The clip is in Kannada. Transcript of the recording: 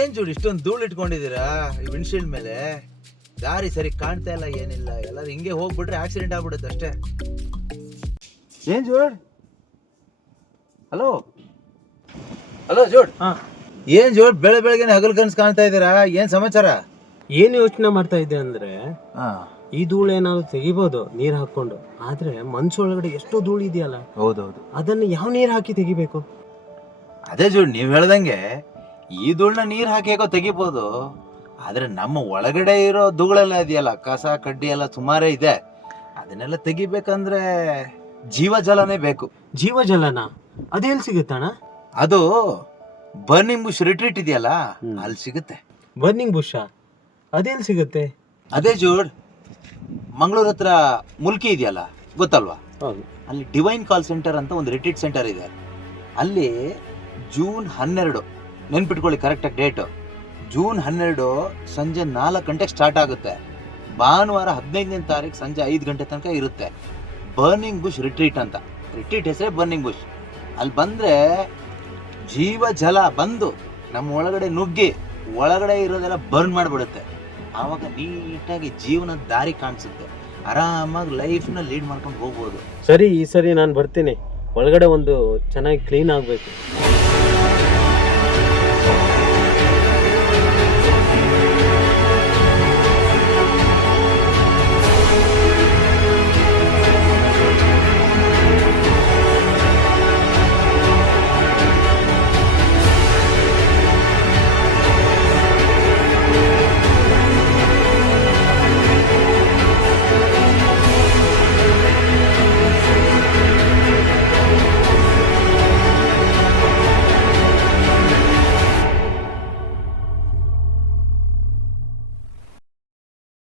ಏನ್ ಜೋಡಿ ಇಷ್ಟೊಂದು ಧೂಳು ಇಟ್ಕೊಂಡಿದ್ದೀರಾ ಈ ವಿಂಡ್ಶೀಲ್ಡ್ ಮೇಲೆ? ದಾರಿ ಸರಿ ಕಾಣ್ತಾ ಇಲ್ಲ, ಏನಿಲ್ಲ. ಎಲ್ಲರೂ ಹಿಂಗೆ ಹೋಗ್ಬಿಟ್ರೆ ಆಕ್ಸಿಡೆಂಟ್ ಆಗ್ಬಿಡುತ್ತೆ ಅಷ್ಟೇ. ಏನ್ ಜೋಡ್? ಹಲೋ ಹಲೋ ಜೋಡ್. ಏನ್ ಜೋಡ್ ಬೆಳಗ್ಗೆ ಹಗಲ್ ಕನ್ಸ್ ಕಾಣ್ತಾ ಇದ್ದೀರಾ? ಏನ್ ಸಮಾಚಾರ? ಏನ್ ಯೋಚನೆ ಮಾಡ್ತಾ ಇದ್ದೆ ಅಂದ್ರೆ, ಈ ಧೂಳು ಏನಾದ್ರು ತೆಗಿಬಹುದು ನೀರ್ ಹಾಕೊಂಡು, ಆದ್ರೆ ಮನ್ಸೊಳಗಡೆ ಎಷ್ಟೋ ಧೂಳು ಇದೆಯಲ್ಲ. ಹೌದೌದು. ಅದನ್ನ ಯಾವ ನೀರ್ ಹಾಕಿ ತೆಗಿಬೇಕು? ಅದೇ ಜೋಡ್, ನೀವ್ ಹೇಳ್ದಂಗೆ ಈ ಧೂಳನ್ನ ನೀರ್ ಹಾಕಿ ಹೇಗೋ ತೆಗಿಬಹುದು. ಆದ್ರೆ ನಮ್ಮ ಒಳಗಡೆ ಇರೋ ಧೂಳೆಲ್ಲ ಇದೆಯಲ್ಲ, ಕಸ ಕಡ್ಡಿ ಎಲ್ಲ ಸುಮಾರೇ ಇದೆ. ಅದನ್ನೆಲ್ಲ ತೆಗಿಬೇಕಂದ್ರೆ ಜೀವಜಲನೇ ಬೇಕು. ಜೀವಜಲನ ಅದೆಲ್ಲಿ ಸಿಗುತ್ತಣ್ಣ? ಅದು ಬರ್ನಿಂಗ್ ಬುಷ್ ರಿಟ್ರೀಟ್ ಇದೆಯಲ್ಲ, ಅಲ್ಲಿ ಸಿಗುತ್ತೆ. ಬರ್ನಿಂಗ್ ಬುಷ್ ಅದೆಲ್ಲಿ ಸಿಗುತ್ತೆ? ಅದೇ ಜೋಡ್, ಮಂಗಳೂರು ಹತ್ರ ಮುಲ್ಕಿ ಇದೆಯಲ್ಲ, ಗೊತ್ತಲ್ವಾ? ಹೌದು. ಅಲ್ಲಿ ಡಿವೈನ್ ಕಾಲ್ ಸೆಂಟರ್ ಅಂತ ಒಂದು ರಿಟ್ರೀಟ್ ಸೆಂಟರ್ ಇದೆ. ಅಲ್ಲಿ ಜೂನ್ 12, ನೆನ್ಪಿಟ್ಕೊಳ್ಳಿ ಕರೆಕ್ಟಾಗಿ ಡೇಟು. ಜೂನ್ 12 ಸಂಜೆ 4 ಗಂಟೆಗೆ ಸ್ಟಾರ್ಟ್ ಆಗುತ್ತೆ. ಭಾನುವಾರ 15ನೇ ತಾರೀಕು ಸಂಜೆ 5 ಗಂಟೆ ತನಕ ಇರುತ್ತೆ. ಬರ್ನಿಂಗ್ ಬುಷ್ ರಿಟ್ರೀಟ್ ಅಂತ. ರಿಟ್ರೀಟ್ ಹೆಸರೇ ಬರ್ನಿಂಗ್ ಬುಷ್. ಅಲ್ಲಿ ಬಂದರೆ ಜೀವ ಜಲ ಬಂದು ನಮ್ಮ ಒಳಗಡೆ ನುಗ್ಗಿ ಒಳಗಡೆ ಇರೋದೆಲ್ಲ ಬರ್ನ್ ಮಾಡಿಬಿಡುತ್ತೆ. ಆವಾಗ ನೀಟಾಗಿ ಜೀವನದ ದಾರಿ ಕಾಣಿಸುತ್ತೆ. ಆರಾಮಾಗಿ ಲೈಫ್ನ ಲೀಡ್ ಮಾಡ್ಕೊಂಡು ಹೋಗ್ಬೋದು. ಸರಿ, ಈ ಸರಿ ನಾನು ಬರ್ತೀನಿ. ಒಳಗಡೆ ಒಂದು ಚೆನ್ನಾಗಿ ಕ್ಲೀನ್ ಆಗಬೇಕು.